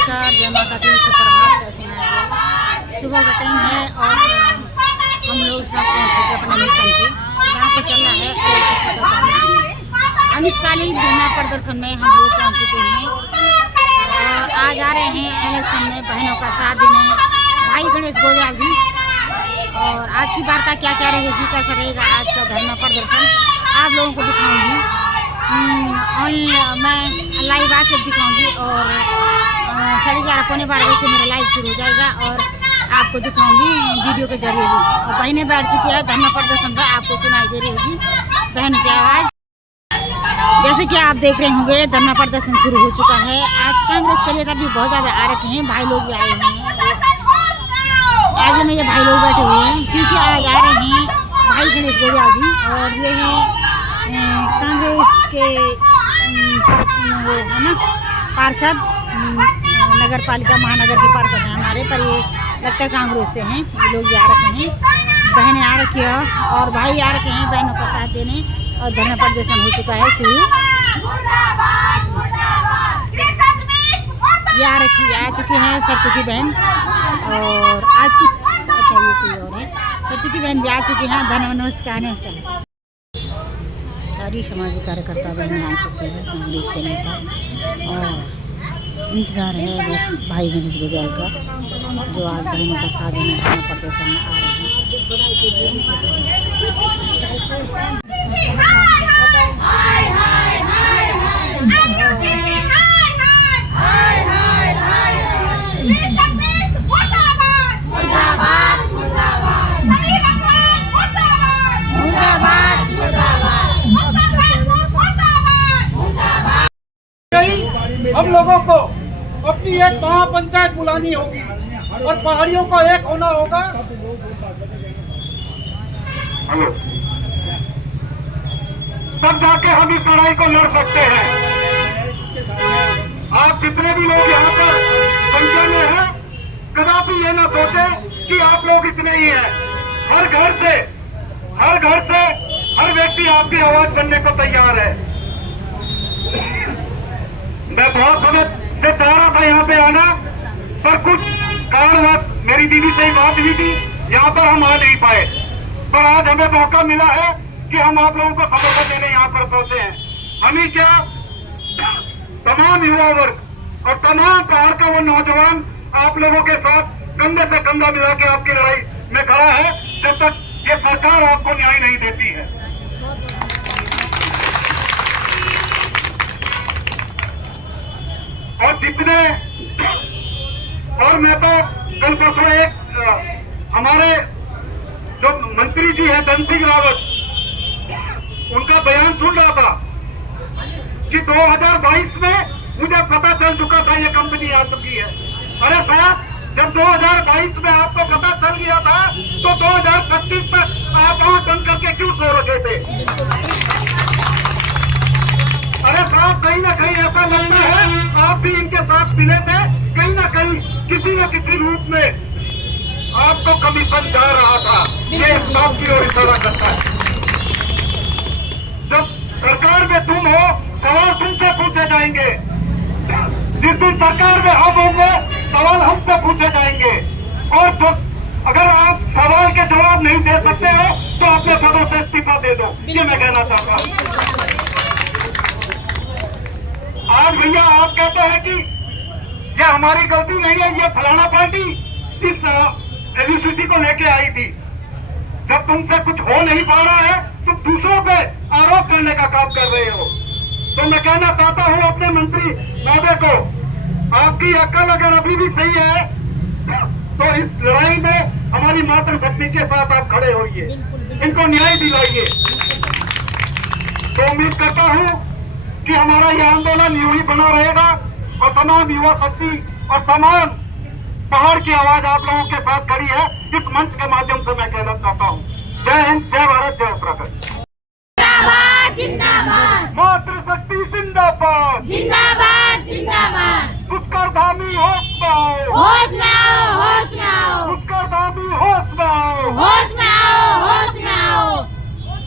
नमस्कार, जय माता दी, सुप्रभात। कैसे हैं आप लोग? सुबह का टाइम है और हम लोग सब पहुँच चुके अपने मिशन पे। यहाँ पर चल रहा है अनिश्चितकालीन धरना प्रदर्शन में हम लोग पहुँच चुके हैं और आज आ रहे हैं इलेक्शन में बहनों का साथ देने भाई गणेश गोयल जी। और आज की वार्ता क्या क्या रहेगी, कैसा रहेगा आज का धरना प्रदर्शन, आप लोगों को दिखाऊंगी। मैं लाइव आके दिखाऊंगी और 11:30 पौने 12 से मेरा लाइव शुरू हो जाएगा और आपको दिखाऊंगी वीडियो के जरिए भी। और बहनें बैठ चुकी है धरना प्रदर्शन का, आपको सुनाई दे रही होगी बहन की आवाज़। जैसे कि आप देख रहे होंगे धरना प्रदर्शन शुरू हो चुका है। आज कांग्रेस के नेता भी बहुत ज़्यादा आ रखे हैं, भाई लोग भी आए हुए हैं। आगे में ये भाई लोग बैठे हुए हैं क्योंकि आज आ रहे हैं भाई गणेश गोयल जी और ये हैं कांग्रेस के वो है ना पार्षद, नगर पालिका महानगर के पार्षद हैं हमारे, पर ये लगता है कांग्रेस से हैं। ये लोग भी आ रखे हैं, बहनें आ रखी है और भाई आ रखे हैं बहनों का साथ देने। और धरना प्रदर्शन हो चुका है शुरू। ये आ चुकी हैं सरस्वती बहन और आज कुछ अच्छा ये कोई और है, सरस्वती बहन भी आ चुकी हैं। नमस्कार। सारी समाजिक कार्यकर्ता बहनें आ चुके हैं, कांग्रेस के नेता, और इंतजार है बस भाई गणेश गोयल का जो आज बहनों का साथ देने धरना प्रदर्शन में आ रहे हैं। हम लोगों को अपनी एक महापंचायत बुलानी होगी और पहाड़ियों को एक होना होगा। तब जाके हम इस लड़ाई को लड़ सकते हैं। आप जितने भी लोग यहाँ पर संख्या में हैं, कदापि ये ना सोचे कि आप लोग इतने ही हैं। हर घर से हर व्यक्ति आपकी आवाज बनने को तैयार है। मैं बहुत समय से चाह रहा था यहाँ पे आना, पर कुछ कारणवश मेरी दीदी से ही बात हुई थी, यहाँ पर हम आ नहीं पाए। पर आज हमें मौका मिला है कि हम आप लोगों को समर्थन देने यहाँ पर पहुंचे हैं। हम ही क्या, तमाम युवा वर्ग और तमाम पहाड़ का वो नौजवान आप लोगों के साथ कंधे से कंधा मिला के आपकी लड़ाई में खड़ा है, जब तक ये सरकार आपको न्याय नहीं देती है। और जितने और मैं तो कल परसों एक हमारे जो मंत्री जी हैं धन सिंह रावत, उनका बयान सुन रहा था कि 2022 में मुझे पता चल चुका था ये कंपनी आ चुकी है। अरे साहब, जब 2022 में आपको पता चल गया था तो 2025 तक आप आंख बंद करके क्यों सो रखे थे? अरे साहब, कहीं ना कहीं ऐसा लगता है आप भी इनके साथ मिले थे, कहीं ना कहीं किसी न किसी रूप में आपको कमीशन जा रहा था। ये इस बात की ओर इशारा करता है। जब सरकार में तुम हो, सवाल तुमसे पूछे जाएंगे। जिस दिन सरकार में हम होंगे, सवाल हमसे पूछे जाएंगे। और तो अगर आप सवाल के जवाब नहीं दे सकते हो तो अपने पदों से इस्तीफा दे दो, ये मैं कहना चाहता हूँ। आज भैया आप कहते हैं कि ये हमारी गलती नहीं है, ये फलाना पार्टी इस एलयूसीसी को लेके आई थी। जब तुमसे कुछ हो नहीं पा रहा है तुम दूसरों पे आरोप करने का काम कर रहे हो। तो मैं कहना चाहता हूं अपने मंत्री महोदय को, आपकी अक्ल अगर अभी भी सही है तो इस लड़ाई में हमारी मातृशक्ति के साथ आप खड़े होइए, इनको न्याय दिलाइए। तो उम्मीद करता हूं कि हमारा यह आंदोलन यूं ही बना रहेगा और तमाम युवा शक्ति और तमाम पहाड़ की आवाज आप लोगों के साथ खड़ी है। इस मंच के माध्यम से मैं कहना चाहता हूँ, जय हिंद, जय भारत, जय उत्तराखंड। जिंदाबाद, मातृशक्ति जिंदाबाद, जिंदाबाद, जिंदाबाद। पुष्करधामी होश में आओ, होश में आओ, होश में आओ, पुष्करधामी होश में आओ, होश में आओ, होश में आओ।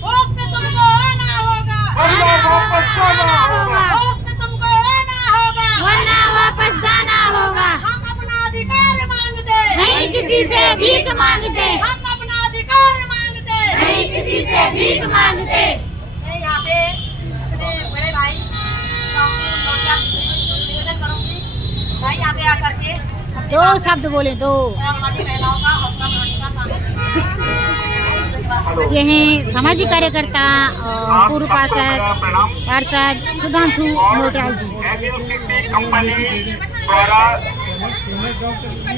होश में तुमको आना होगा, वरना वापस जाना होगा, होश में तुमको आना होगा, वरना वापस जाना होगा। मांगते, हम अपना अधिकार मांगते, नहीं किसी से भीख मांगते। मैं यहाँ पे अपने बड़े भाई को निवेदन करूंगी, भाई यहाँ पे आकर के दो शब्द बोले, दो। हमारी महिलाओं का हौसला बढ़ाने का काम हेलो। ये हैं सामाजिक कार्यकर्ता और पूर्व पार्षद सुधांशु नोटियाल जी। एनयूसीसी कंपनी द्वारा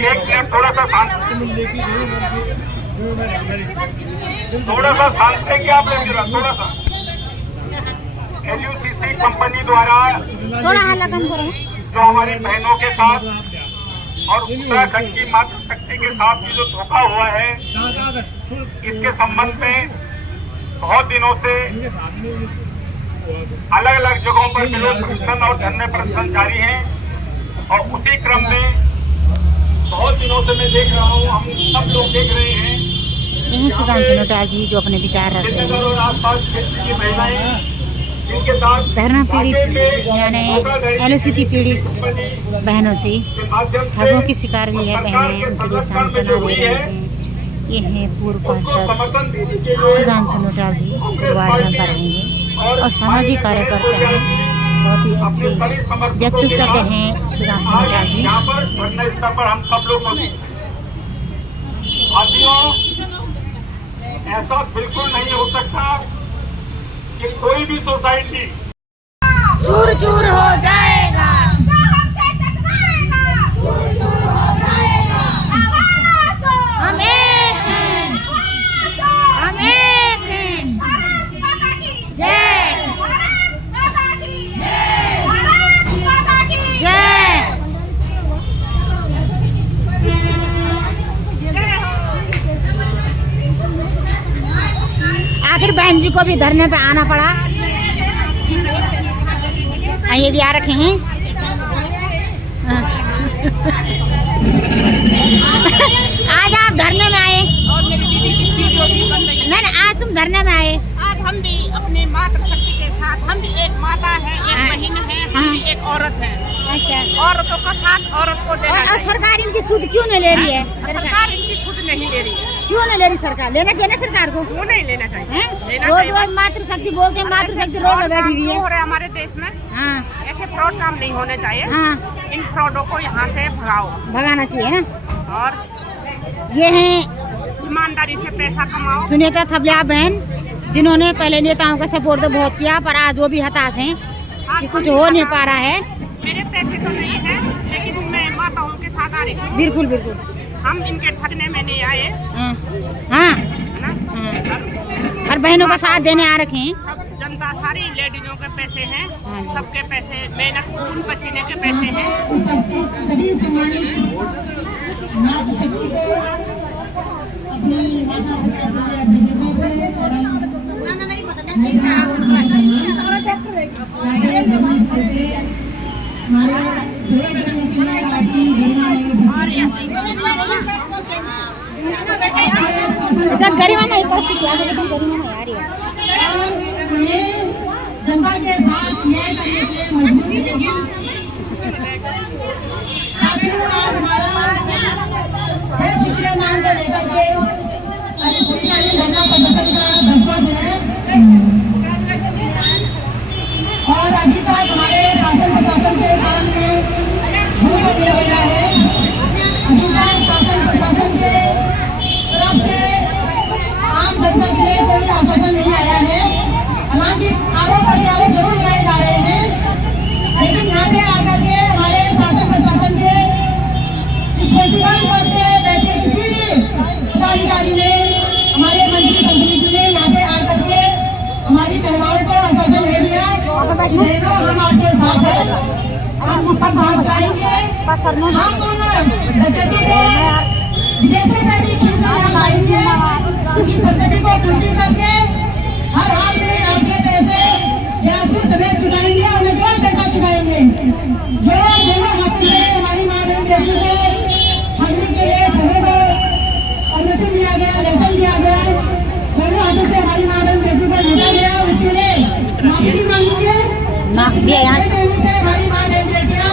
एक मिनट थोड़ा सा शांत है क्या आप लोग, थोड़ा सा। एनयूसीसी कंपनी द्वारा थोड़ा हल्ला कम करो। जो हमारी बहनों के साथ और उत्तराखंड की मातृशक्ति के साथ भी जो धोखा हुआ है, इसके संबंध में बहुत दिनों से अलग अलग जगहों पर विरोध प्रदर्शन और धरने प्रदर्शन जारी हैं। और उसी क्रम में बहुत दिनों से मैं देख रहा हूँ, हम सब लोग देख रहे हैं, यही सुधांशु नोटियाल जी जो अपने विचार रख रहे श्रीनगर हैं। और आसपास क्षेत्र की महिलाएं जिनके साथ धरना पीड़ित यानी एलओसीटी पीड़ित बहनों से ठगों की शिकार भी है बहनें, उनके लिए सांत्वना दे रहे हैं। ये हैं पूर्व पार्षद सुधांशु नोटियाल जी, वार्ड मेंबर रहेंगे और सामाजिक कार्यकर्ता हैं, बहुत ही अच्छे व्यक्तित्व के हैं सुधांशु नोटियाल जी। यहाँ पर धरना स्थल पर हम सब लोग साथियों, ऐसा बिल्कुल नहीं हो सकता कि कोई भी सोसाइटी चूर चूर हो जाएगा, हम एक हैं, हम एक हैं। जय जय। आखिर बहन जी को भी धरने पे आना पड़ा। ये भी आ रखे हैं। आज आप धरने में आए और मेरी दीदी की वीडियो भी बन रही है। नहीं, आज तुम धरने में आए। आज हम भी अपने मातृशक्ति के साथ, हम भी एक माता है, एक बहन है, हम भी एक औरत है। अच्छा, औरतों का साथ औरत को देना और चाहिए। सरकार इनकी सुध क्यों नहीं ले रही है? सरकार इनकी सुध नहीं ले रही है। क्यों नहीं ले रही सरकार? लेना चाहिए सरकार को। क्यों नहीं लेना चाहिए? हैं? लेना रोज चाहिए। रोज मातृशक्ति बोलते हैं, मातृशक्ति रोड में बैठी हुई क्यों हो है। रहा है हमारे देश में? हाँ ऐसे फ्रॉड काम नहीं होने चाहिए। हाँ, इन फ्रॉडों को यहाँ से भगाओ भगाना चाहिए ना। और ये हैं ईमानदारी से पैसा कमाओ। सुनीता थपलिया बहन, जिन्होंने पहले नेताओं का सपोर्ट तो बहुत किया, पर आज वो भी हताश हैं कि कुछ हो नहीं पा रहा है। मेरे पैसे तो नहीं है, लेकिन मैं माताओं के साथ आ रही हूँ। बिल्कुल बिल्कुल। हम इनके ठगने में नहीं आए, हाँ हाँ है ना? हर बहनों का साथ देने आ रखे हैं। सब जनता, सारी लेडीजों के पैसे हैं, हाँ जी। सबके पैसे, मेहनत खून पसीने के पैसे हैं। गरिमा में उपस्थित किया, गरिमा में आ रही है। जनता के साथ न्याय करने के लिए मजबूरी देगी। साथियों, आज हमारा जय शुक्रिया नाम को लेकर के धरना प्रदर्शन का 10वां दिन है और अभी तक हमारे शासन प्रशासन के काम में शुरू कर दिया गया है। अभी तक शासन प्रशासन के तरफ से आम जनता के लिए कोई आश्वासन नहीं आया है। हालांकि आरोप प्रत्यारोप जरूर लगाए जा रहे हैं, लेकिन यहाँ पे आकर के हमारे शासन प्रशासन के प्रिंसिपल पद पे बैठे किसी भी पदाधिकारी ने, हमारे मंत्री संतरी ने यहाँ पे आकर के हमारी महिलाओं को आश्वासन दे दिया, बहनों हम आपके साथ हैं, हम उसका साथ पाएंगे। हम डकैती को विदेशों से भी खींच कर लाएंगे, क्योंकि संतरी को पूंजी करके हर हाल में आपके पैसे जासूस समेत चुकाएंगे, उन्हें जो पैसा चुकाएंगे, जो दोनों हाथ से हमारी माँ बहन बेटियों को ठगने के लिए ठगे को परमिशन दिया गया, लेसन दिया गया, दोनों हाथों से हमारी माँ बहन बेटियों को लूटा गया, उसके लिए माफी भी मांगेंगे। से हमारी माँ बहन बेटियाँ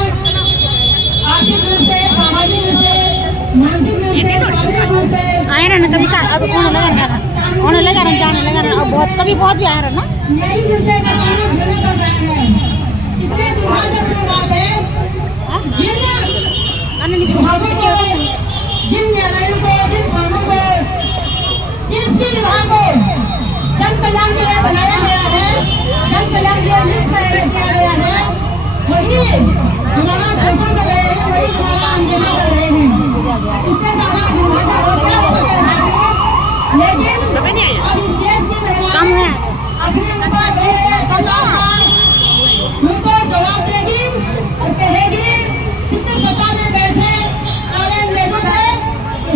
आर्थिक रूप से, सामाजिक रूप से, मानसिक रूप से, शारीरिक रूप से आए रहे ना कभी का अब होने लगा ना जाने लगा ना अब बहुत कभी बहुत भी आए रहे ना नई मुद्दे का कानून झेलना पड़ रहा है इतने दुर्भाग्यपूर्ण बात है गाना नहीं सुना जिन न्यायालयों को जिन कानूनों को जिस भी विभाग को जन कल्याण के लिए बनाया गया है जन कल्याण के लिए नियुक्त किया गया है वही हमारा शोषण कर रहे हैं वही हमारा अनदेखा कर रहे हैं इससे ज्यादा दुर्भाग्य और क्या हो सकता है लेकिन अब इस देश की महिलाएं अपने ऊपर मेरे उनको जवाब देगी और कहेगी कितने सत्ता में बैठे काले अंग्रेजों से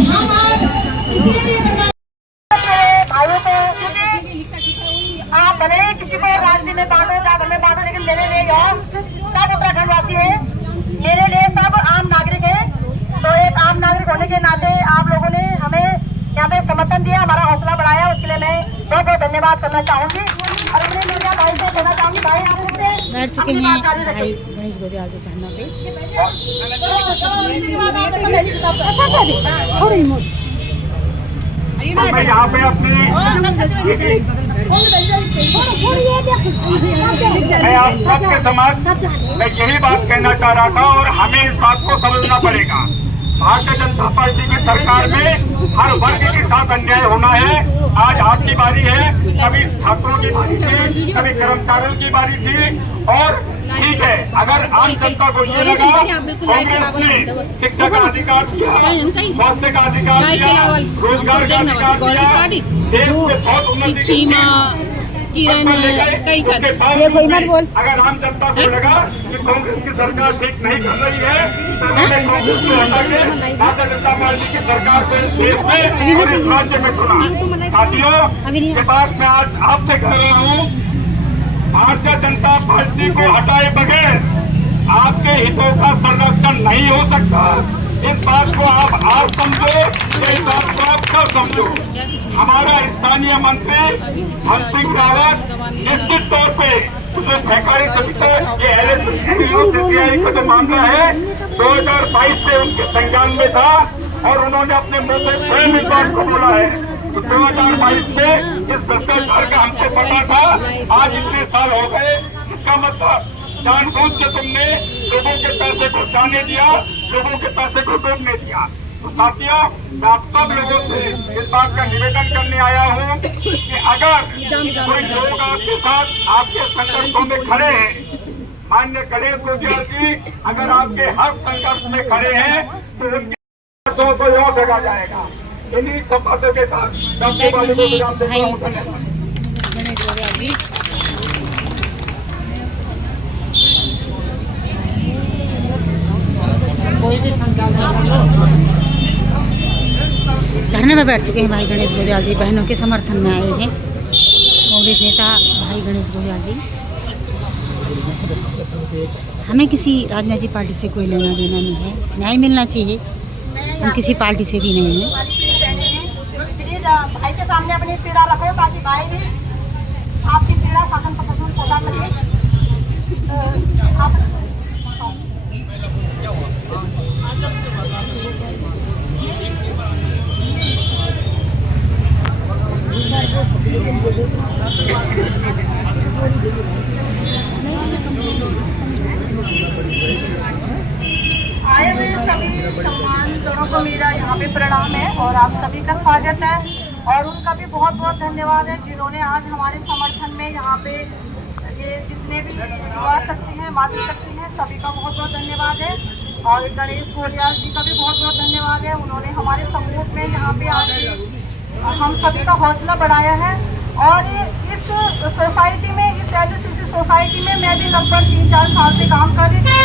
हम आप इसलिए भी भाइयों को क्योंकि आप भले ही किसी को राजनीति में बांटो ज्यादा में बांटो लेकिन मेरे लिए यहाँ सब उत्तराखंड वासी है मेरे लिए सब आम नागरिक है तो एक आम नागरिक होने के नाते आप लोगों ने हमें यहाँ पे समर्थन दिया हमारा हौसला बढ़ाया उसके लिए मैं बहुत बहुत धन्यवाद करना चाहूंगी और अपने मीडिया भाई से कहना चाहूंगी भाई आप मुझसे बैठ चुके हैं भाई गणेश गोदियाल के धरना पे थोड़ी मोड़ मैं यहाँ पे अपनी मैं आप सबके समक्ष मैं यही बात कहना चाह रहा था और हमें इस बात को समझना पड़ेगा भारतीय जनता पार्टी की सरकार में हर वर्ग के साथ अन्याय होना है आज आपकी बारी है कभी छात्रों की बारी थी कभी कर्मचारियों की बारी थी और ठीक है अगर आम जनता को ये लगा कांग्रेस ने शिक्षा का अधिकार दिया स्वास्थ्य का अधिकार दिया रोजगार का अधिकार दिया देश में बहुत उन्नति अगर आम जनता को लगा कि कांग्रेस की सरकार ठीक नहीं कर रही है तो उन्होंने कांग्रेस को हटा के भारतीय जनता पार्टी की सरकार को इस देश में और इस राज्य में चुना साथियों ये बात मैं आज आपसे कह रहा हूँ भारतीय जनता पार्टी को हटाए बगैर आपके हितों का संरक्षण नहीं हो सकता इस बात को आप आज समझो इस बात को आप कल समझो हमारा स्थानीय मंत्री धन सिंह रावत निश्चित तौर पे उसने सहकारी समिति ये LSCCI का जो मामला है 2022 से उनके संज्ञान में था और उन्होंने अपने मुंह से स्वयं इस बात को बोला है तो 2022 में इस भ्रष्टाचार का हमसे पता था आज इतने साल हो गए इसका मतलब जानबूझ के तुमने लोगों के पैसे को जाने दिया लोगों के पैसे को डूबने दिया तो साथियों मैं आप सब लोगों से इस बात का निवेदन करने आया हूँ कि अगर कोई लोग आपके साथ आपके संघर्षों में खड़े हैं माननीय गणेश गोदियाल जी अगर आपके हर संघर्ष में खड़े हैं तो उनके संघर्षों को रोक लगा जाएगा इन्हीं सब बातों के साथ धरने में बैठ चुके हैं भाई गणेश गोदियाल जी बहनों के समर्थन में आए हैं कांग्रेस नेता भाई गणेश गोदियाल जी हमें किसी राजनीतिक पार्टी से कोई लेना देना नहीं है न्याय मिलना चाहिए हम किसी पार्टी से भी नहीं हैं भाई के सामने अपनी पीड़ा रखो ताकि भाई भी आपकी पीड़ा शासन प्रशासन पता करिए आए हुए सभी सम्मानजनों को मेरा यहाँ पे प्रणाम है और आप सभी का स्वागत है और उनका भी बहुत बहुत धन्यवाद है जिन्होंने आज हमारे समर्थन में यहाँ पे ये जितने भी युवा शक्ति हैं मातृशक्ति हैं सभी का बहुत बहुत धन्यवाद है और गणेश गोदियाल जी का भी बहुत बहुत धन्यवाद है उन्होंने हमारे सपोर्ट में यहाँ पे आज हम सभी का हौसला बढ़ाया है और इस सोसाइटी में इस LSCC सोसाइटी में मैं भी लगभग 3-4 साल से काम कर रही थी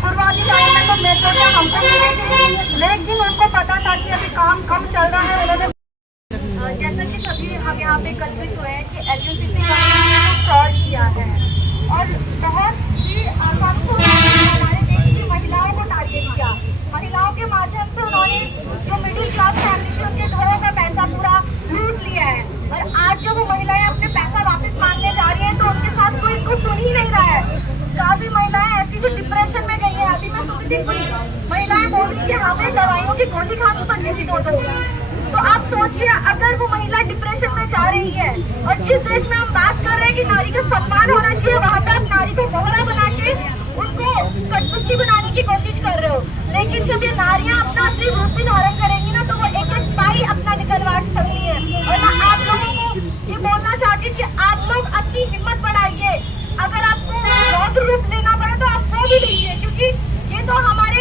शुरुआती टाइम में तो मेट्रो से हमको मिली थी लेकिन उनको पता था कि अभी काम कम चल रहा है उन्होंने जैसा कि सभी हम यहाँ पे एकत्रित हुए हैं कि LSCC ने फ्रॉड किया है और बहुत ही आसान से हमारे देश की महिलाओं को टारगेट किया महिलाओं के माध्यम से उन्होंने जो मिडिल क्लास फैमिली थी उनके घरों का पैसा पूरा लूट लिया है और आज जब वो महिलाएं अपने पैसा वापस मांगने जा रही हैं तो उनके साथ कोई कुछ सुन ही नहीं रहा है काफी महिलाएं ऐसी जो डिप्रेशन में गई है अभी मैं सुनती थी महिलाएं बोल रही है हमें दवाइयों की गोली खानी पड़ती थी 2-2 तो आप सोचिए, अगर वो महिला डिप्रेशन में जा रही है और जिस देश में हम बात कर रहे हैं कि नारी का सम्मान होना चाहिए, वहाँ पे आप नारी को दोहरा बना के उनको कठपुतली बनाने की कोशिश कर रहे हो। लेकिन जब ये नारियाँ अपना असली रूप भी धारण करेंगी ना, तो वो एक एक पाई अपना निकलवा सकती है। और मैं आप लोगों को ये बोलना चाहती हूँ कि आप लोग अपनी हिम्मत बढ़ाइए। अगर आपको रौद्र रूप लेना पड़े तो आप वो भी लीजिए, क्योंकि ये तो हमारे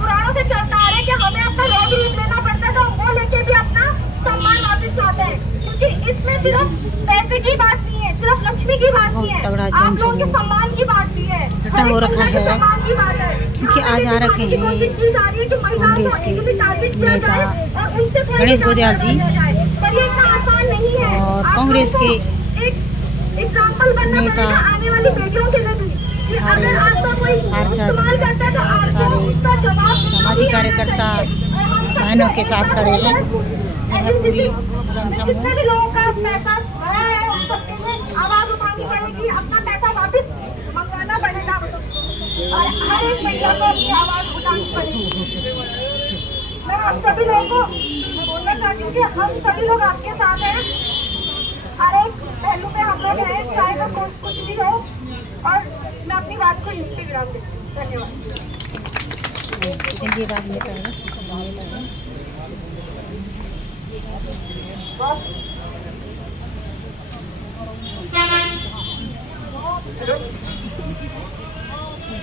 पुराणों से चलता आ रहा है कि हमें अपना रौद्र रूप लेना पड़ता है, तो हम वो लेके भी अपना सम्मान वापस लाते हैं। क्योंकि इसमें सिर्फ पैसे की बात नहीं है, सिर्फ लक्ष्मी की बात नहीं है, आप लोगों के सम्मान की बात भी है, इकट्ठा हो रखा है, सम्मान की बात है। क्योंकि आज आ रखे हैं कांग्रेस के नेता गणेश गोदयाल जी पर ये इतना आसान नहीं है। और कांग्रेस के एग्जाम्पल बनना नेता पड़ेगा आने वाली बेटियों के लिए भी कि सारे अगर आपका कोई पार्षद, इस्तेमाल करता है तो आपको उसका जवाब सामाजिक कार्यकर्ता बहनों के साथ खड़े हैं। यह पूरी जनसमूह जितने भी लोगों का पैसा भरा है उन सबके लिए आवाज उठानी पड़ेगी, अपना पैसा वापस मंगवाना पड़ेगा और हर एक महिला को अपनी आवाज उठानी पड़ेगी। मैं आप सभी लोगों को बोलना चाहती हूँ कि हम सभी लोग आपके साथ हैं, हर एक पहलू में हम लोग हैं, चाहे वो कुछ भी हो। और मैं अपनी बात को यहीं पे विराम देती हूँ। धन्यवाद।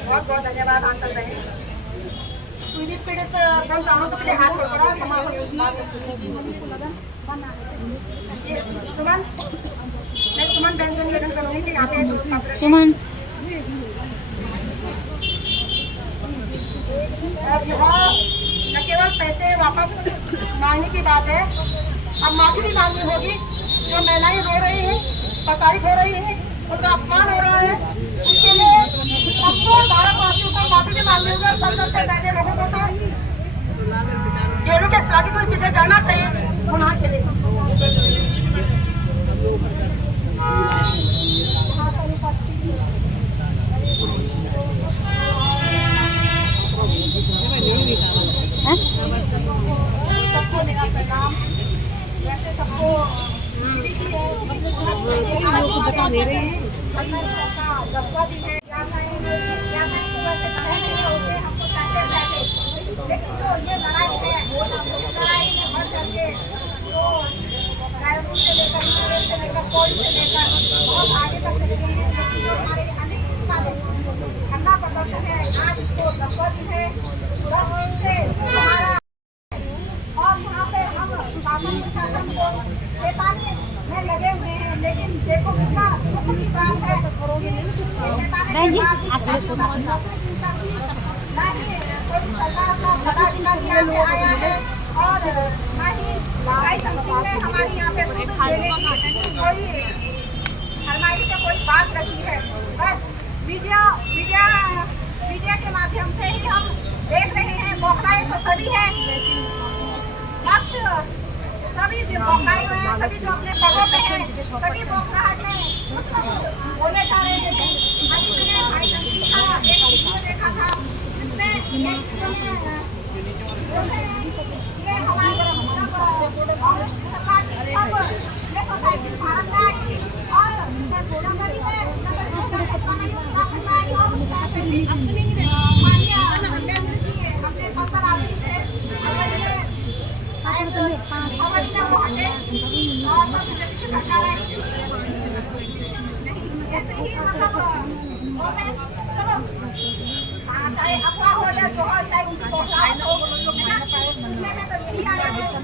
बहुत बहुत धन्यवाद आंचल बहन। पीड़ित ब्राह्मणों के लिए हाथ जोड़कर सुमन, मैं सुमन बहन से निवेदन करूंगी कि यहाँ पे सुमन यहाँ न केवल पैसे वापस मांगने की बात है, अब माफी भी मांगनी होगी। जो महिलाएं रो रही हैं, प्रताड़ित हो रही हैं, उनका अपमान हो रहा है, उसके लिए सबको भारतवासियों को माफी भी मांगनी होगी। और संसद से बैठे लोगों को तो जेलों के सलाखी को पीछे जाना चाहिए गुनाह के लिए। सबको मेरा प्रणाम। वैसे सबको बता दे रहे हैं, दसवां दिन है, क्या सुबह से खड़े नहीं होते, हमको सहते। लेकिन जो ये लड़ाई है, लड़ाई में बढ़ करके जो रायपुर से लेकर कांग्रेस से लेकर कोई से लेकर बहुत आगे तक चले गए हैं, लेकिन जो हमारे अनिश्चित काल ठंडा प्रदर्शन है, आज इसको 10वां दिन है। 10 दिन से हमारा और यहाँ पे हम शासन प्रशासन को चेताने में लगे हुए हैं, लेकिन देखो कितना दुख की बात है। चेताने के बाद सरकार का पदाधिकारी यहाँ पे आया है और ना ही हमारी यहाँ पे कोई फरमाइश से कोई बात रखी है। बस मीडिया के माध्यम से ही हम देख रहे हैं, बौखलाए तो सभी है, पक्ष सभी जो बौखलाए हुए हैं, सभी जो अपने पदों पे हैं, सभी बौखलाहट में बोले जा रहे हैं। देखा था इसमें ये हमारे कांग्रेस की सरकार सोसाइटी भारत में आई और नंबरी अपने फसल आदमी थे सरकार आई ऐसे ही मतलब चलो चाहे अफवाह हो या जो हो, चाहे उनकी पहुंचाए हो, सुनने में तो यही आया है, तो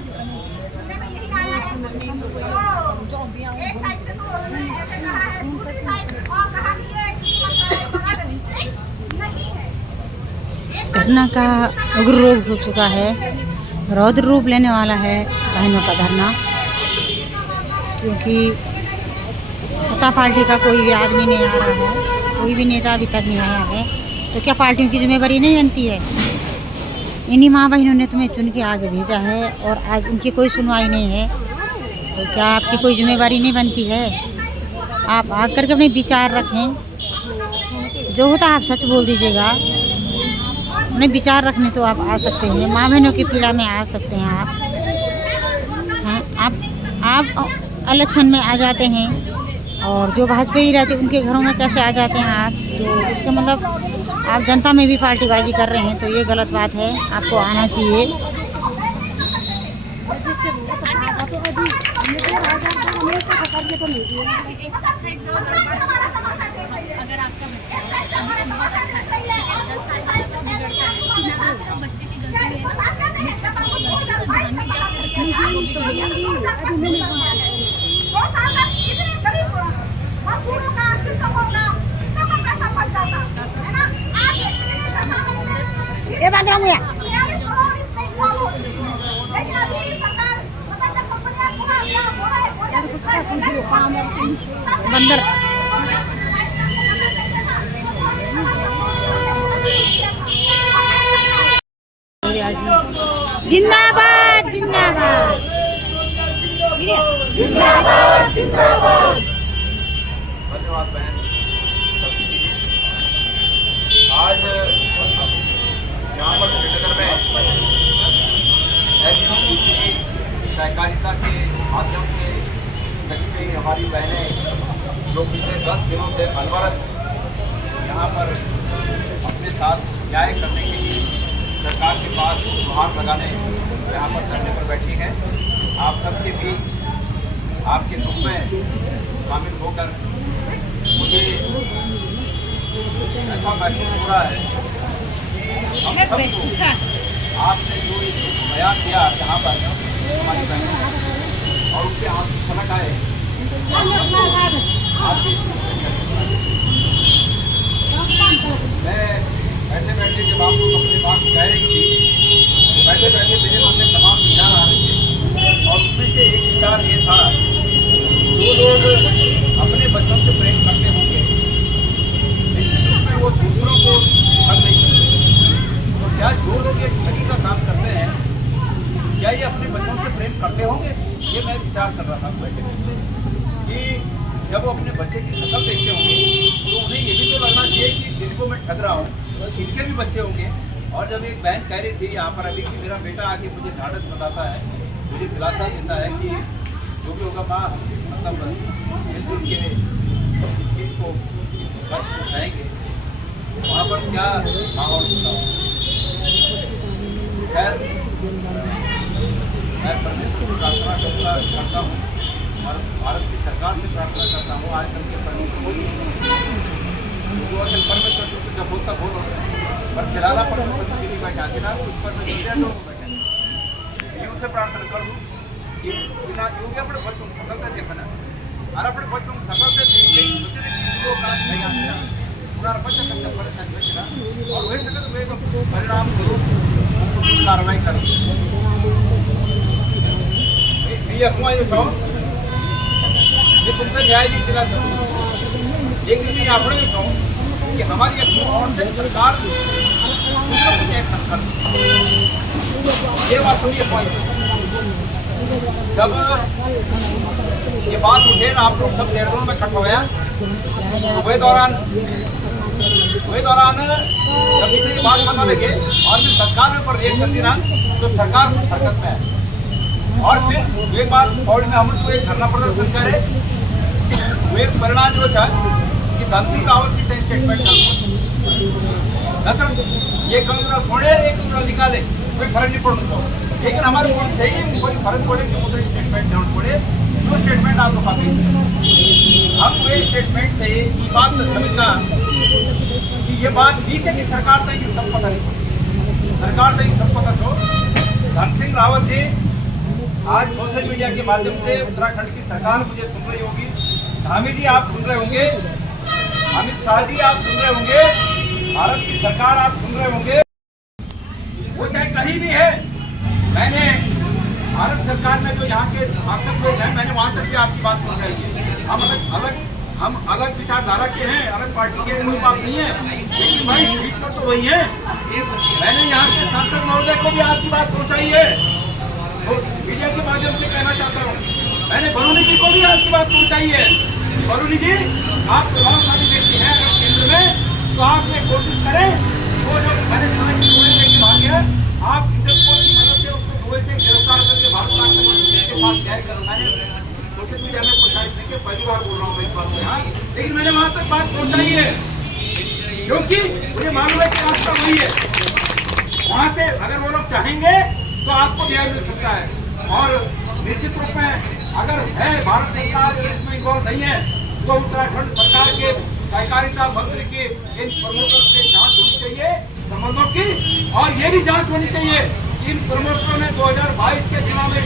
एक साइड से तो उन्होंने ऐसे कहा है, दूसरी साइड और कहा कि ये बड़ा नहीं है। धरना का उग्र रूप हो चुका है, रौद्र रूप लेने वाला है बहनों का धरना, क्योंकि सत्ता पार्टी का कोई भी आदमी नहीं आ रहा है, कोई भी नेता अभी तक नहीं आया है, तो क्या पार्टियों की जिम्मेवारी नहीं बनती है? इन्हीं माँ बहनों ने तुम्हें चुन के आगे भेजा है और आज उनकी कोई सुनवाई नहीं है, तो क्या आपकी कोई जिम्मेवारी नहीं बनती है? आप आकर के अपने विचार रखें, जो होता है आप सच बोल दीजिएगा। अपने विचार रखने तो आप आ सकते हैं, माँ बहनों की पीड़ा में आ सकते हैं आप, आप इलेक्शन में आ जाते हैं और जो भाजपा ही रहते उनके घरों में कैसे आ जाते हैं आप, तो इसका मतलब आप जनता में भी पार्टीबाजी कर रहे हैं, तो ये गलत बात है। आपको आना चाहिए। अगर आपका बच्चा 10 साल का बिगड़ता है, सिर्फ बच्चे की गलती है ये बात रहा मुझे बंदर जिंदाबाद जिंदाबाद जिंदाबाद जिंदाबाद। धन्यवाद बहन। आज यहाँ पर श्रीनगर में एचपीसीसी सहकारिता के माध्यम से कहीं कहीं हमारी बहनें जो पिछले 10 दिनों से अनवरत यहाँ पर अपने साथ न्याय करने के लिए सरकार के पास गुहार लगाने यहाँ पर धरने पर बैठी हैं। आप सबके बीच आपके दुख में शामिल होकर मुझे ऐसा महसूस हो रहा है कि हम सबको आपने जो एक बयान दिया यहाँ पर हमारी बहनों और उसके हाथ छलक आए मैं बैठे बैठे जब आप लोग अपनी बात कह रही थी, बैठे बैठे मेरे मन में तमाम विचार आ रहे थे और उसमें से एक विचार ये था, जो लोग अपने बच्चों से प्रेम करते होंगे निश्चित रूप में वो दूसरों को ठग नहीं सकते। तो क्या जो लोग ये ठगी का काम करते हैं, क्या ये अपने बच्चों से प्रेम करते होंगे? ये मैं विचार कर रहा था बैठे कि जब वो अपने बच्चे की शक्ल देखते होंगे तो उन्हें ये भी तो लगना चाहिए कि जिनको मैं ठग रहा हूँ इनके भी बच्चे होंगे। और जब एक बहन कह रही थी यहाँ पर अभी कि मेरा बेटा आके मुझे ढाढ़स बताता है, मुझे दिलासा देता है कि जो भी होगा माँ मतलब मिलजुल के इस चीज़ को, इस कष्ट को सहेंगे, वहाँ पर क्या माहौल होता है। खैर मैं परमेश्वर से प्रार्थना करता हूँ और भारत की सरकार से प्रार्थना करता हूँ आज तक के परमेश्वर जो असल परमेश्वर जो जब होता बोलो पर फिलहाल परमेश्वर के लिए बैठा से ना उस परमेश्वर लोग बैठे ये उसे प्रार्थना करूँ कि बिना योगी अपने बच्चों को सफलता देखना और अपने बच्चों को सफलता देखे दूसरे का नहीं पूरा बच्चा करता परेशान बचेगा और वही सके तो वे तो परिणाम स्वरूप कार्रवाई करें। ये अगुवाई जो छो ये तुमने न्याय नहीं दिला सकती, लेकिन मैं अपने ही छो कि हमारी और से सरकार कुछ एक्शन कर ये बात हुई है पॉइंट। जब ये बात उठे ना आप लोग सब देहरादून में इकट्ठा हुआ तो वही दौरान जब इतनी बात करना लगे और फिर सरकार के ऊपर रिएक्शन देना तो सरकार कुछ हरकत में है और फिर एक बार फौज में हम लोग एक धरना प्रदर्शन करे एक परिणाम जो था कि धन सिंह रावत जी स्टेटमेंट कर ये कलरा छोड़े एक कलरा निकाले कोई फर्क नहीं पड़ना चाहिए, लेकिन हमारे को सही कोई फर्क पड़े कि मुझे स्टेटमेंट देना पड़े जो स्टेटमेंट आप लोग हम ये स्टेटमेंट से ये बात समझना कि ये बात नीचे की सरकार तक सब पता नहीं, सरकार तक सब पता छो। धन सिंह रावत जी आज सोशल मीडिया के माध्यम से उत्तराखंड की सरकार मुझे सुन रही होगी, धामी जी आप सुन रहे होंगे, अमित शाह जी आप सुन रहे होंगे, भारत की सरकार आप सुन रहे होंगे, वो चाहे कहीं भी है। मैंने भारत सरकार में जो यहाँ के सांसद लोग हैं मैंने वहाँ तक भी आपकी बात पहुँचाई है। हम अलग विचारधारा के हैं, अलग पार्टी के, कोई बात नहीं है, लेकिन भाई सीट पर तो वही है। मैंने यहाँ के सांसद महोदय को भी आपकी बात पहुँचाई है, तो मीडिया के माध्यम से कहना चाहता हूँ मैंने बरूनी जी को भी आपकी बात पहुँचाई है। बरूनी जी आप प्रभावशाली व्यक्ति हैं अगर केंद्र में तो आप ये कोशिश करें वो जो मैंने समय की दुबई में भाग गया आप इंटरपोल की मदद से उसको दुबई से गिरफ्तार करके भारत के पास न्याय करो। तक बात पहुंचाई है, क्योंकि मुझे मालूम है कि रास्ता वही है। वहां से अगर वो लोग चाहेंगे तो आपको न्याय मिल सकता है। और निश्चित रूप में अगर है भारत सरकार इसमें इन्वॉल्व नहीं है तो उत्तराखंड सरकार के सहकारिता मंत्री की इन प्रमोटर से जांच होनी चाहिए संबंधों की, और ये भी जांच होनी चाहिए कि इन प्रमोटरों ने 2022 के चुनाव में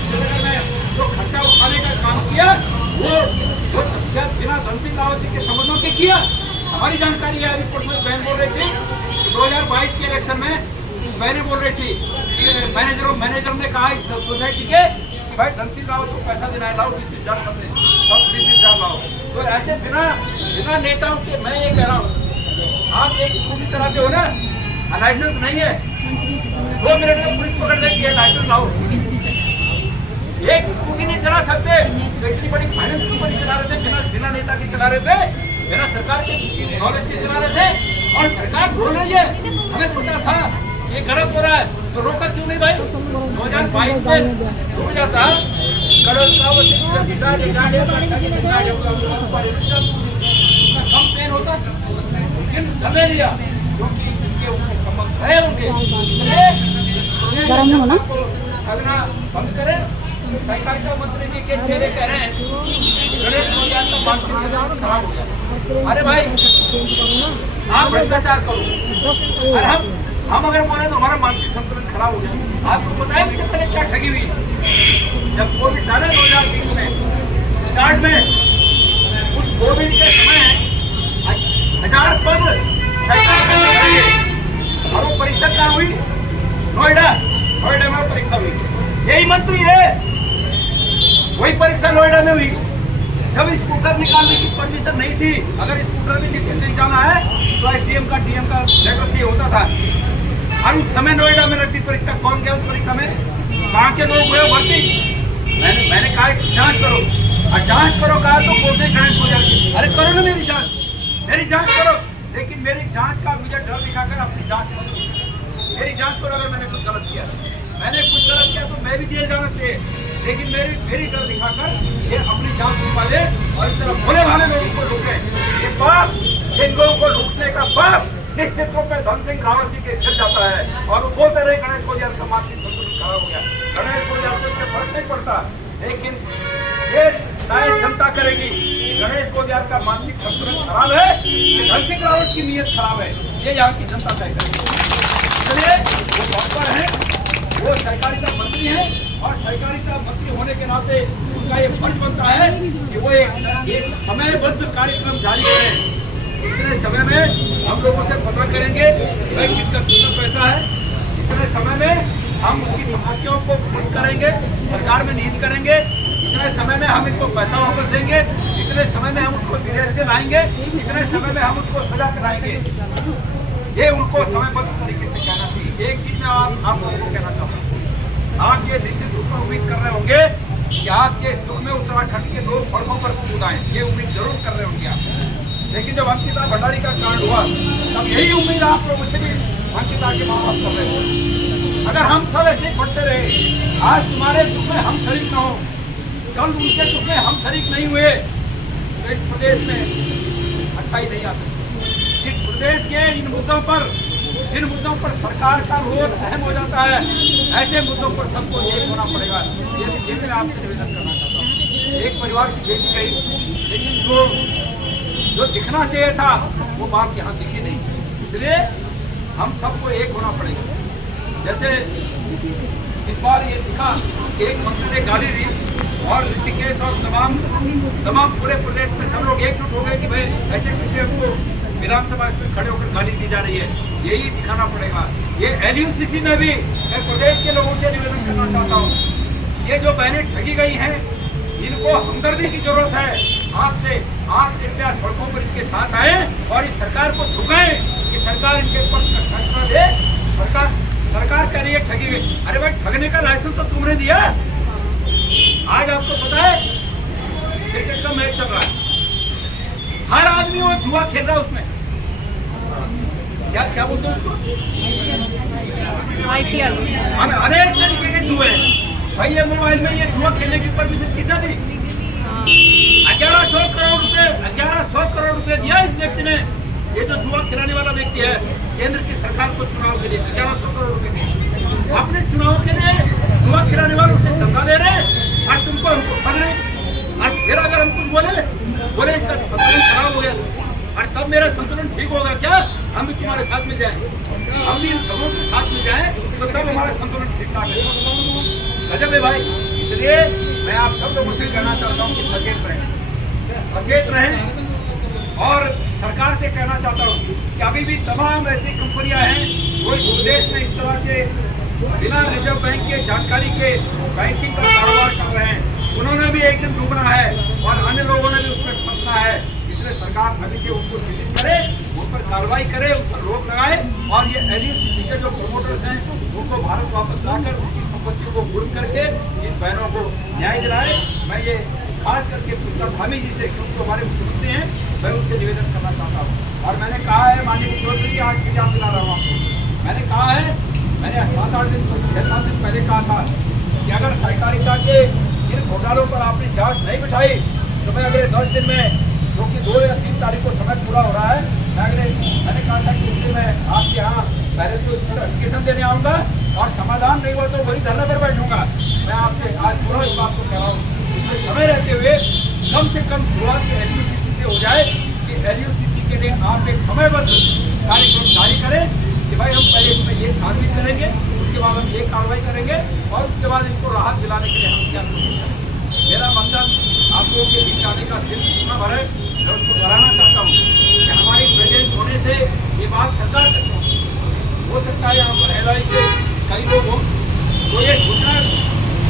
जो खर्चा उठाने का काम किया वो बिना धन सिंह रावत जी के संबंधों के किया। हमारी जानकारी है, अभी परसों बहन बोल रही थी 2022 के इलेक्शन में बहने बोल रही थी मैनेजर ने कहा इस सोसाइटी के कि भाई धन सिंह रावत को पैसा देना है, लाओ 20,000 सब 20,000 लाओ। तो ऐसे बिना नेताओं के मैं ये कह रहा हूँ, आप एक स्कूटी चलाते हो ना, लाइसेंस नहीं है, 2 मिनट में पुलिस पकड़ देती है, लाइसेंस लाओ। एक स्कूटी नहीं चला सकते तो इतनी बड़ी फाइनेंस कंपनी चला रहे थे, बिना नेता के चला रहे थे, बिना सरकार के नॉलेज के चला रहे थे, और सरकार बोल रही है हमें पता था ये गलत हो रहा है तो रोका क्यों नहीं भाई? 2022 में रुक जाता कम पेन होता, लेकिन समय लिया क्योंकि इनके ऊपर संबंध है होंगे, इसलिए गरम हो ना अगला बंद करें। सहकारिता मंत्री जी के चेहरे कह रहे हैं गणेश रोजान का मानसिक खराब हो गया। अरे भाई आप भ्रष्टाचार करो, अरे हम अगर बोले तो हमारा मानसिक संतुलन खराब हो गया। आपको पता है इससे पहले क्या ठगी हुई? जब कोविड था ना 2020 में स्टार्ट में, उस कोविड के समय 1000 पद सरकार में निकाले और वो परीक्षा कहाँ हुई? नोएडा में परीक्षा हुई। यही मंत्री है, वही परीक्षा नोएडा में हुई। जब स्कूटर निकालने की परमिशन नहीं थी, अगर स्कूटर भी नहीं जाना है तो ICM का DM का लेटर चाहिए होता था, और उस समय नोएडा में रखती परीक्षा। कौन गया उस परीक्षा में? कहाँ के लोग हुए भर्ती? मैंने कहा जांच करो, और जांच करो कहा तो बोलते गणेश हो जाएगी। अरे करो ना मेरी जांच करो, लेकिन मेरी जांच का मुझे डर दिखाकर अपनी जांच करो। मेरी जांच करो, अगर मैंने कुछ गलत किया तो मैं भी जेल जाना चाहिए, लेकिन मेरी डर दिखाकर ये अपनी जांच छुपा दे और इस तरह भोले भाले लोगों को लूटे। ये पाप, इन लोगों को लूटने का पाप निश्चित रूप में धन सिंह रावत जी के सिर जाता है। और वो बोलते रहे गणेश कोलियार का मानसिक संतुलन खराब हो गया। गणेश कोलियार को इससे फर्क नहीं पड़ता, लेकिन ये शायद जनता करेगी कि गणेश कोलियार का मानसिक संतुलन खराब है, धन सिंह रावत की नीयत खराब है, ये यहाँ की जनता तय करेगी। इसलिए वो डॉक्टर है, वो सहकारिता मंत्री है, और सहकारिता मंत्री होने के नाते उनका ये फर्ज बनता है कि वो एक समयबद्ध कार्यक्रम जारी करें। इतने समय में हम लोगों से पता करेंगे भाई किसका कितना पैसा है, इतने समय में हम उसकी संपत्तियों को बंद करेंगे, सरकार में निहित करेंगे, इतने समय में हम इनको पैसा वापस देंगे, इतने समय में हम उसको विदेश से लाएंगे, इतने समय में हम उसको सजा कराएंगे। ये उनको समयबद्ध तरीके से कहना चाहिए। एक चीज मैं आप लोगों को कहना चाहता हूँ, आप ये निश्चित रूप में उम्मीद कर रहे होंगे कि आपके इस दुख में उत्तराखंड के लोग सड़कों पर कूद आए, ये उम्मीद जरूर कर रहे होंगे आप। लेकिन जब अंकिता भंडारी का कांड हुआ तब यही उम्मीद आप लोगों से भी अंकिता के माँ बाप कर रहे थे। अगर हम सब ऐसे पढ़ते रहे, आज तुम्हारे दुख में हम शरीक न हो, कल उनके दुख में हम शरीक नहीं हुए, तो इस प्रदेश में अच्छाई नहीं आ सकती। इस प्रदेश के इन मुद्दों पर, जिन मुद्दों पर सरकार का रोल अहम हो जाता है, ऐसे मुद्दों पर सबको एक होना पड़ेगा। ये मैं आपसे निवेदन करना चाहता हूँ। एक परिवार की बेटी गई, लेकिन जो दिखना चाहिए था वो बात यहाँ दिखी नहीं, इसलिए हम सबको एक होना पड़ेगा। जैसे इस बार ये दिखा, एक मंत्री ने गाली दी और ऋषिकेश और तमाम पूरे प्रदेश में सब लोग एकजुट हो गए कि भाई ऐसे किसी को विधानसभा में खड़े होकर गाली दी जा रही है, यही दिखाना पड़ेगा। ये LUCC में भी मैं प्रदेश के लोगों से निवेदन करना चाहता हूँ, ये जो बहनें ठगी गई हैं इनको हमदर्दी की जरूरत है। आप कृपया सड़कों पर इनके साथ आए और इस सरकार को झुकाएं कि सरकार इनके ऊपर फैसला दे। सरकार कह रही है ठगी गई, अरे भाई ठगने का लाइसेंस तो तुमने दिया। आज आपको पता है क्रिकेट का मैच चल रहा है, हर आदमी वो जुआ खेल रहा है, उसमें क्या बोलते हैं उसको, IPL अनेक तरीके के जुए हैं। भाई ये मोबाइल में ये जुआ खेलने की परमिशन किसने दी? 1100 करोड़ रुपए दिया इस व्यक्ति ने। ये जो जुआ खिलाने वाला व्यक्ति है, केंद्र की सरकार को चुनाव के लिए 1100 करोड़ रुपए दिए। अपने चुनाव के लिए जुआ खिलाने वालों से चंदा ले रहे हैं और तुमको हमको पढ़ रहे हैं। और फिर अगर हम कुछ बोले इसका संतुलन खराब हो गया और तब मेरा संतुलन ठीक होगा क्या? हम भी तुम्हारे साथ में जाए, हम भी इन लोगों के साथ में जाए तो तब हमारा संतुलन ठीक ठाक है। गजब है भाई। इसलिए मैं आप सब लोगों से कहना चाहता हूँ कि सचेत रहें और सरकार से कहना चाहता हूँ कि अभी भी तमाम ऐसी कंपनियां हैं जो इस देश में इस तरह के बिना रिजर्व बैंक के जानकारी के बैंकिंग का कारोबार कर रहे हैं। उन्होंने भी एक दिन डूबना है और अन्य लोगों ने भी उसमें फंसना है। इसलिए सरकार अभी से उसको चिन्हित करे, उन पर कार्रवाई करे, उन पर रोक लगाए और ये LUCC के जो प्रमोटर्स हैं उनको भारत वापस लाकर उनकी संपत्तियों को गुड़ करके इन बहनों को न्याय दिलाए। मैं ये खास करके पुष्कर धामी जी से, क्योंकि हमारे मुख्यमंत्री हैं, मैं उनसे निवेदन करना चाहता हूँ। और मैंने कहा है माननीय मुख्यमंत्री की आज भी याद दिला रहा हूँ आपको, मैंने कहा है, मैंने 7-8 दिन 6-7 दिन पहले कहा था कि अगर सहकारिता के इन घोटालों पर आपने जांच नहीं बिठाई तो मैं अगले 10 दिन में, जो कि 2 या 3 तारीख को समय पूरा हो रहा है, मैंने कहा था कि उससे मैं आपके यहाँ पहले तो उस पर एप्लीकेशन देने आऊँगा और समाधान नहीं हुआ तो वही धरने पर बैठूंगा। मैं आपसे आज पूरा इस बात को कह रहा हूँ, इसमें समय रहते हुए कम से कम शुरुआत LUCC से हो जाए कि LUCC के लिए आप एक समयबद्ध कार्यक्रम जारी करें कि भाई हम पहले इसमें ये छानबीन करेंगे, उसके बाद हम ये कार्रवाई करेंगे और उसके बाद इनको राहत दिलाने के लिए हम क्या कोशिश करेंगे। मेरा मकसद आप लोगों के बीच आने का सिर्फ इतना भर है, मैं उसको दोहराना चाहता हूँ कि हमारी प्रेजेंस होने से ये बात सरकार तक पहुँची। हो सकता है यहाँ पर LI के कई लोग हों तो ये सूचना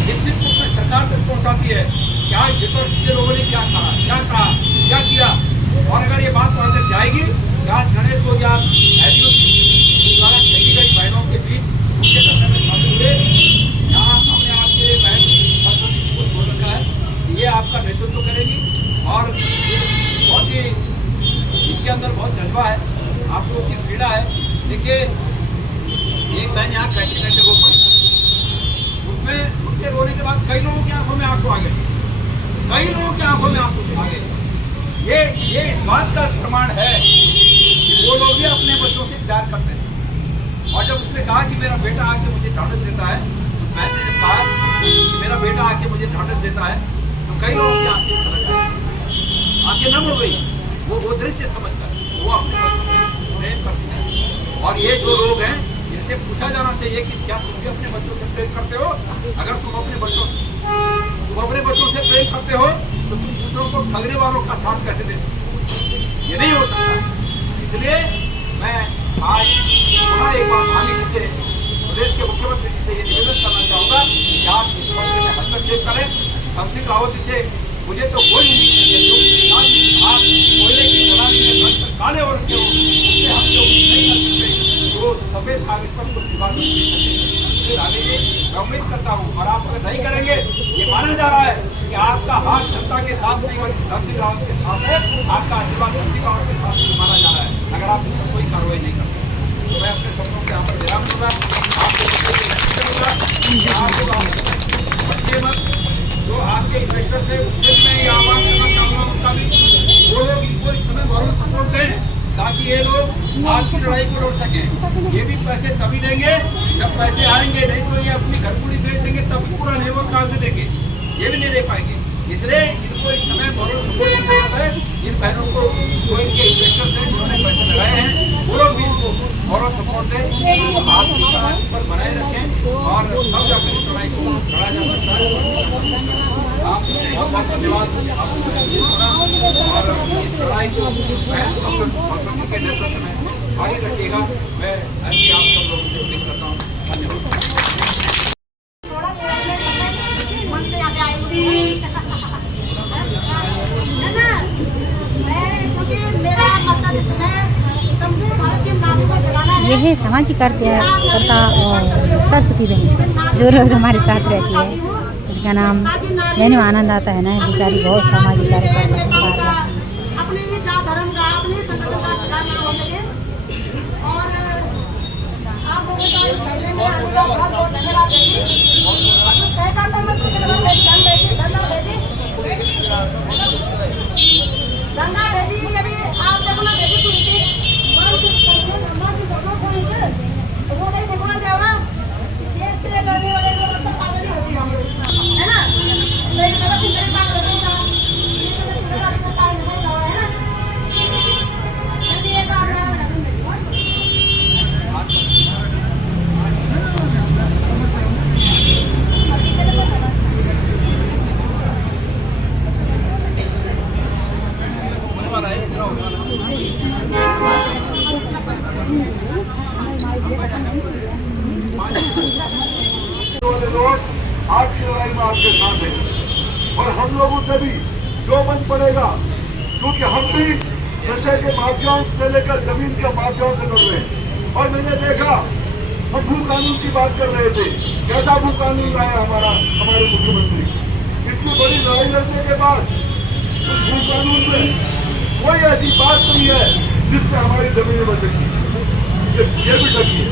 निश्चित रूप में सरकार तक पहुँचाती है कि आज विपक्ष के लोगों ने क्या कहा, क्या किया। और अगर ये बात वहाँ तक जाएगी कि आज गणेश गोदियाल LUCC द्वारा ठगी गई बहनों के बीच उनके धरने में शामिल हुए, यहाँ हमने आपके बहन सरस्वती जी को छोड़ रखा है, ये आपका नेतृत्व करेगी और बहुत ही इनके अंदर बहुत जज्बा है, आप लोगों की पीड़ा है। देखिए एक बहन यहाँ कैंटीन को पड़ी, उसमें उनके रोने के बाद कई लोगों की आंखों में आंसू आ गए, कई लोगों की आंखों में आंसू आ गए। ये इस बात का प्रमाण है कि वो लोग भी अपने बच्चों से प्यार करते हैं। और जब उसने कहा कि मेरा बेटा आके मुझे ढांढस देता है, उस बहन ने जब कहा कि मेरा बेटा आके मुझे ढांढस देता है तो कई लोगों की आंखें छलक गई, आंखें नम हो गई। वो दृश्य समझकर वो अपने बच्चों से प्रेम करते हैं। और ये जो लोग हैं इनसे पूछा जाना चाहिए कि क्या तुम भी अपने बच्चों से प्रेम करते हो? अगर तुम अपने बच्चों से प्रेम करते हो तो तुम दूसरों को ठगने वालों का साथ कैसे दे सकते? ये नहीं हो सकता। इसलिए मैं आज पुनः एक बार धामी जी से, प्रदेश के मुख्यमंत्री जी से ये निवेदन करना चाहूँगा कि आप इस मसले में हस्तक्षेप करें। शमसी रावत जी से मुझे तो कोई उम्मीद नहीं है, जो आप कोयले की दलाली में बनकर काले वर्ग के हो, उससे हम जो नहीं कर सकते तो सफेद कागज पर कुछ विवाद नहीं सकते। धामी जी, मैं उम्मीद करता हूँ और आप अगर नहीं करेंगे, ये माना जा रहा है कि आपका हाथ जनता के साथ नहीं बल्कि शमसी रावत के साथ है, आपका आशीर्वाद शमसी रावत के साथ माना जा रहा है अगर आप इस पर कोई कार्रवाई नहीं करते। तो मैं अपने शब्दों के यहाँ पर विराम दूंगा। जो आपके इन्वेस्टर्स हैं उससे भी मैं ये आह्वान करना चाहूँगा, उनका भी वो लोग इनको इस समय भरोसा सपोर्ट दें ताकि ये लोग आपकी लड़ाई को लड़ सकें। ये भी पैसे तभी देंगे जब पैसे आएंगे, नहीं तो ये अपनी घरकुड़ी बेच देंगे, तब पूरा नहीं वो कहाँ से देंगे, ये भी नहीं दे पाएंगे। इसलिए इनको इस समय भरोसा सपोर्ट की जरूरत है। इन बहनों को जो इनके इन्वेस्टर्स हैं जिन्होंने पैसे लगाए हैं वो लोग भी इनको भरोसा सपोर्ट दें, आप पर बनाए रखें और तब जाकर इस लड़ाई को लड़ा जा सकता है। आप बहुत बहुत धन्यवाद, आपने सुना और इस लड़ाई को के नेतृत्व में आगे रखिएगा। मैं ऐसी आप सब लोगों से उम्मीद करता हूँ। धन्यवाद। ये है सामाजिक कार्यकर्ता और सरस्वती बहन जो रोज हमारे साथ रहती है। इसका नाम मैंने आनंद आता है ना, बेचारी बहुत सामाजिक कार्यकर्ता है। अपने धर्म का अपने संगठन का शिकार ना हो सके और आप लोगों का बहुत बहुत धन्यवाद देंगे। सहकारिता में कुछ वाले लोग आज की लड़ाई में आपके साथ हैं और हम लोगों से भी जो बन पड़ेगा, क्योंकि हम भी नशे के माफियाओं से लेकर जमीन के माफियाओं से लड़ रहे हैं। और मैंने देखा, हम भू कानून की बात कर रहे थे, कैसा भू कानून लाया हमारे मुख्यमंत्री। इतनी बड़ी लड़ाई लड़ने के बाद उस भू कानून में कोई ऐसी बात नहीं है जिससे हमारी जमीन बच सकती है, ये भी ठगी है।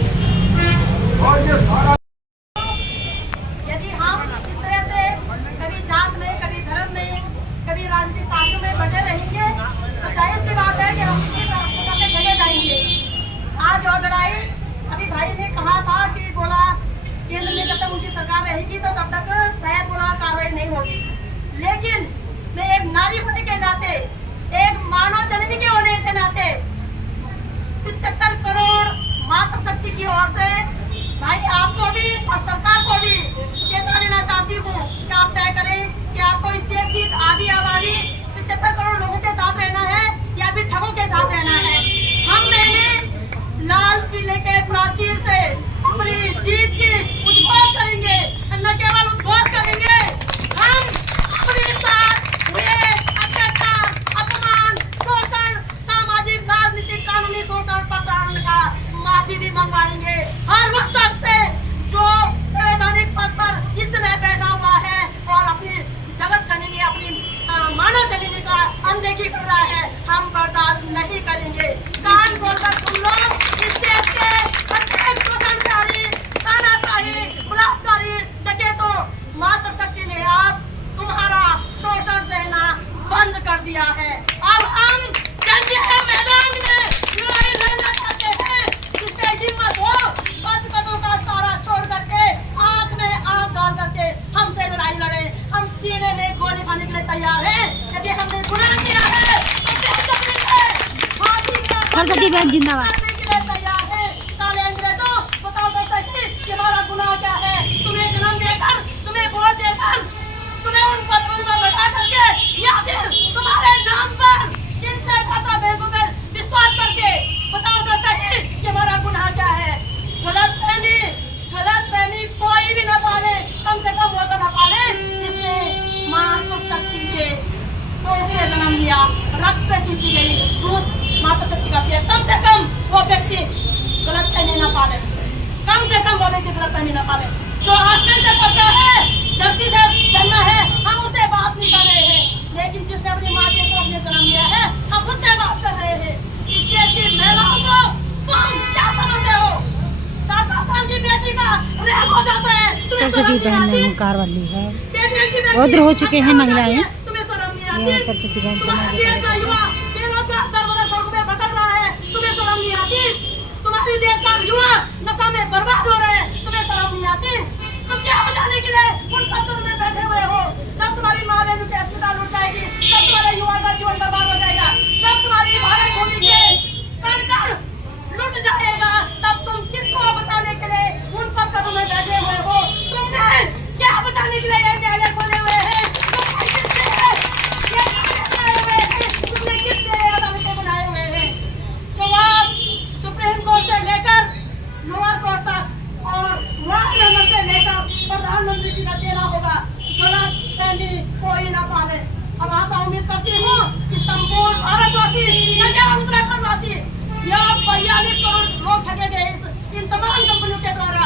और ये सारा यदि हम इस तरह से कभी जात में, कभी धर्म में, कभी राजनीतिक पार्टियों में बटे रहेंगे तो जाहिर सी बात है कि हम इसी तरह से चले जाएंगे। आज और लड़ाई, अभी भाई ने कहा था कि बोला केंद्र में जब तक उनकी सरकार रहेगी तो तब तक शायद बोला कार्रवाई नहीं होगी। लेकिन मैं एक नारी होने के नाते, एक मानव जननी के होने के नाते 75 करोड़ मातृ शक्ति की ओर से भाई आपको भी और सरकार को भी चेतना देना चाहती हूँ कि आप तय करें कि आपको इस देश की आधी आबादी 75 करोड़ लोगों के साथ रहना है या फिर ठगों के साथ रहना है। हम मैंने लाल किले के प्राचीर से अपनी जीत की उद्घोष करेंगे, न केवल उद्घोष करेंगे, हम अपने साथ हुए अत्याचार, अपमान, शोषण, सामाजिक, राजनीतिक, कानूनी शोषण प्रताड़ना का माफी भी मंगवाएंगे। और वो सबसे जो संवैधानिक पद पर इस समय बैठा हुआ है और अपनी जगत जननी, अपनी मानव जननी का अनदेखी कर रहा है, हम बर्दाश्त नहीं करेंगे। कान खोलकर तुम लोग इस देश के प्रत्येक शोषणकारी, तानाशाही, बलात्कारी, डकैतों, मातृशक्ति ने अब तुम्हारा शोषण सहना बंद कर दिया है। अब हम जंगीय मैदान में लड़ाई लड़ना चाहते हैं। जिससे हिम्मत हो, पदों का सारा छोड़ करके, आंख में आंख डाल करके हमसे लड़ाई लड़े। हम सीने में गोली खाने के लिए तैयार हैं। यदि हमने गुनाह किया है तो फांसी का सरस्वती बहन जिंदाबाद। करने के लिए तैयार हैं। काले अंग्रेजों, बताओ तो सही कि हमारा गुनाह क्या है? तुम्हें जन्म देकर, तुम्हें वोट देकर, तुम्हें उन पदों में बैठा करके या फिर तुम्हारे नाम पर इन खाता बैंकों पर विश्वास करके, बताओ तो सही कि हमारा गुनाह क्या है? गलतफहमी कोई भी न पाले, कम से कम वो तो न पाले जिसने मातृ शक्ति के दूध से जन्म लिया, रक्त से सींची गई दूध मातृ शक्ति का पिया। कम से कम वो व्यक्ति गलतफहमी न पाले, कम से कम वो व्यक्ति गलतफहमी न पाले। जो आसमान से पड़ता है, धरती से जन्मा है, हम उससे बात नहीं कर रहे हैं। लेकिन जिसने अपनी माँ के कोख में जन्म लिया है, हम उससे बात कर रहे हैं। इस देश की महिलाओं को तुम क्या समझते हो? 4 साल की बेटी का रेप हो जाता है। सरस्वती बहन ने हुंकार वाली है। बेटी उधर हो चुके हैं महिलाएं। तुम्हें शर्म नहीं आती? यह सरस्वती बहन समाज देश का युवा बेरोजगार दर-बदर सड़कों में भटक रहा है, तुम्हें शर्म नहीं आती? तुम्हारे देश का युवा नशा में बर्बाद हो रहे हैं, तुम्हें शर्म नहीं आती? तुम क्या बचाने के लिए उन पदों में बैठे हुए हो? जब तुम्हारी माँ बहन के अस्पताल उठ जाएगी, तब तुम्हारे युवा का जीवन बर्बाद हो जाएगा। जब तुम्हारी भारत भूमि के कण-कण लुट जाएगा, तब तुम किसको बचाने के लिए उन पदों में बैठे हुए हो? तुमने क्या बचाने के लिए ये न्यायालय खोले हुए हैं? तुमने किसने अदालतें बनाए हुए हैं? जवाब सुप्रीम कोर्ट से लेकर लोअर कोर्ट तक और वार्ड मेंबर से लेकर प्रधानमंत्री जी का देना होगा। गलतफहमी कोई ना पाले। अब आशा उम्मीद करती हूँ कि संपूर्ण भारतवासी, न केवल उत्तराखंडवासी, यह 42 करोड़ लोग ठगे गए इन तमाम कंपनियों के द्वारा।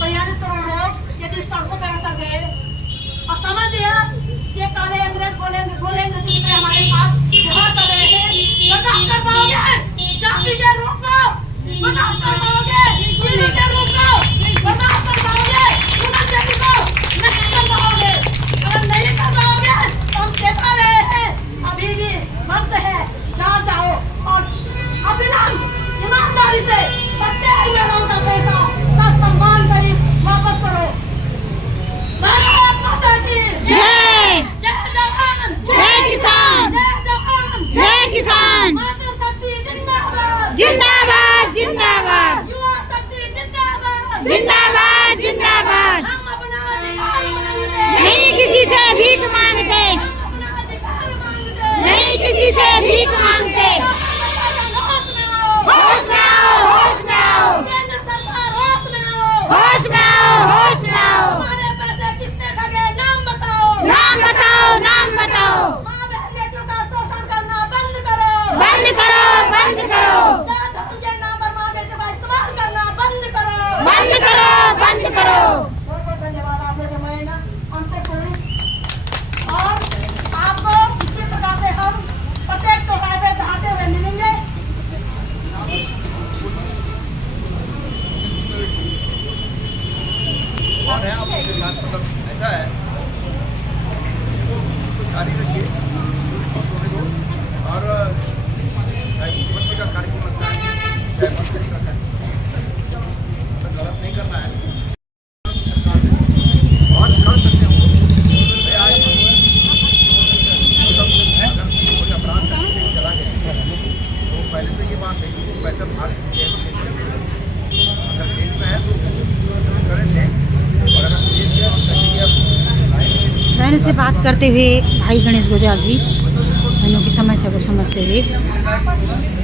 42 करोड़ लोग यदि सड़कों पर उतर गए और समझ लिया ये काले अंग्रेज बोलेंगे जिनके हमारे साथ व्यवहार कर रहे हैं, बर्दाश्त कर पाओगे? जाति के रूप को बर्दाश्त कर पाओगे? गिरी के रूप को बर्दाश्त कर पाओगे? पुनर्जन्म को नहीं कर पाओगे? अगर नहीं कर पाओगे तो हम चेता रहे हैं, अभी भी वक्त है, जहाँ जाओ और अविलंब ईमानदारी से बटे हुए लोगों का पैसा ससम्मान सहित वापस करो। भारत माता की जय। जय जवान, जय किसान, जय जवान, जय किसान, मातृ शक्ति जिंदाबाद, जिंदाबाद जिंदाबाद। कौन है आप उसके साथ मतलब ऐसा है उसको जारी रखिए होने दो और चाहे मुख्यमंत्री का कार्यक्रम लगता है चाहे मंत्री का कार्यक्रम गलत नहीं करना है और कर सकते हो भाई आज अगर कोई अपराध करके चला गया तो पहले तो ये बात है कि पैसा बाहर किसके अगर देश में है तो करंट है और अगर देश में बहनों से बात करते हुए भाई गणेश गुजराल जी बहनों की समस्या को समझते हुए